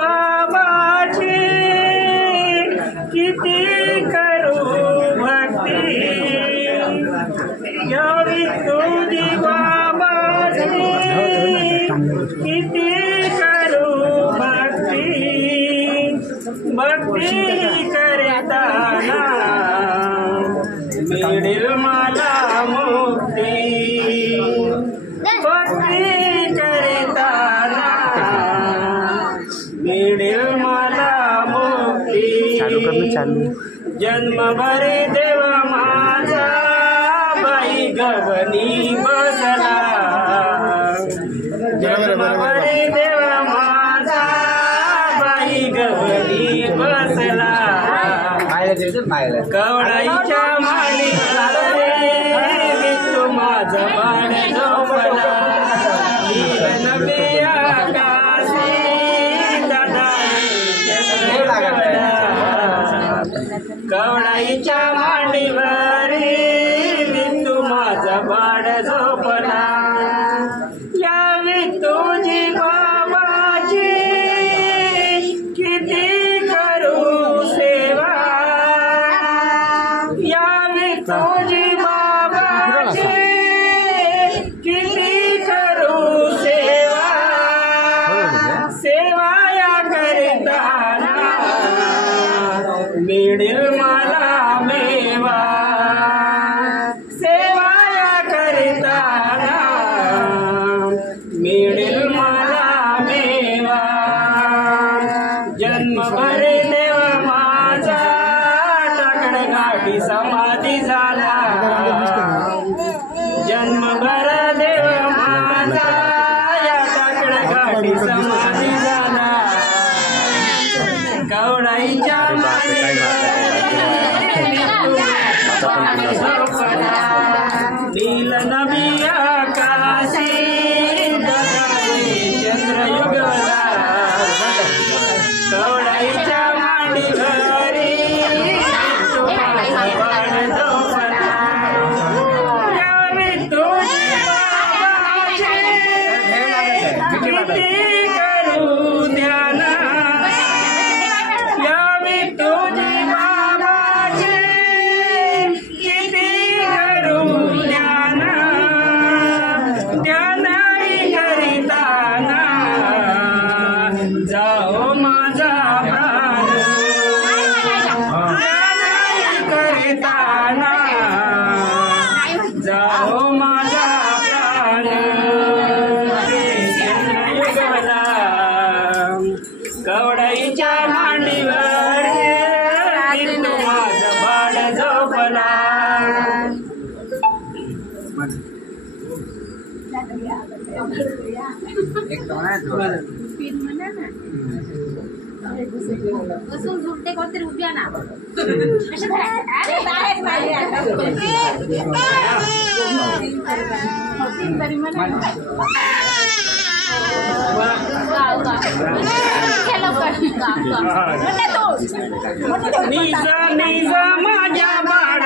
बाबाची किती करू भक्ती यावी तुझी बाबाची किती करू भक्ती भक्ती करताना मिळेल मला मुक्ती भक्ती करताना मिळेल मला मुक्ती जन्मभर देव माझा बाई गगनी बसला जन्मभर देव माझा बाई गगनी बसला कवडाईच्या मालिका तू माझा बाण झोपला कवडाईच्या मांडीवरी तू माझा बाळ झोपला यावी तुझी बाबाची किती करू सेवा यावी तुझी बाबाची किती करू सेवा सेवा या करताना मिळेल मला मेवा सेवाया करताना मिळेल मला मेवा जन्मभर देव माझा टाकड गाठी समाधी झाला जन्मभर देव माझा या टाकड गाठी समाधी झाला कवडाईच्या नील नभी आकाशी चंद्रयुगला कवडाईच्या मांडीवरी बाण झोपला यावी तुझी बाबाची किती करू ध्यान यावी तुझी बाबाची किती करू ध्यान ध्यानाई करिताना जाओ माझा प्राण ध्यानाई करिताना जाओ माझा प्राण चंद्रयुगला कवडाईच्या मांडीवर तू माझं बाळ झोपला बसून झुकते कोणतरी उभ्या ना निज निज माझ्या बाळ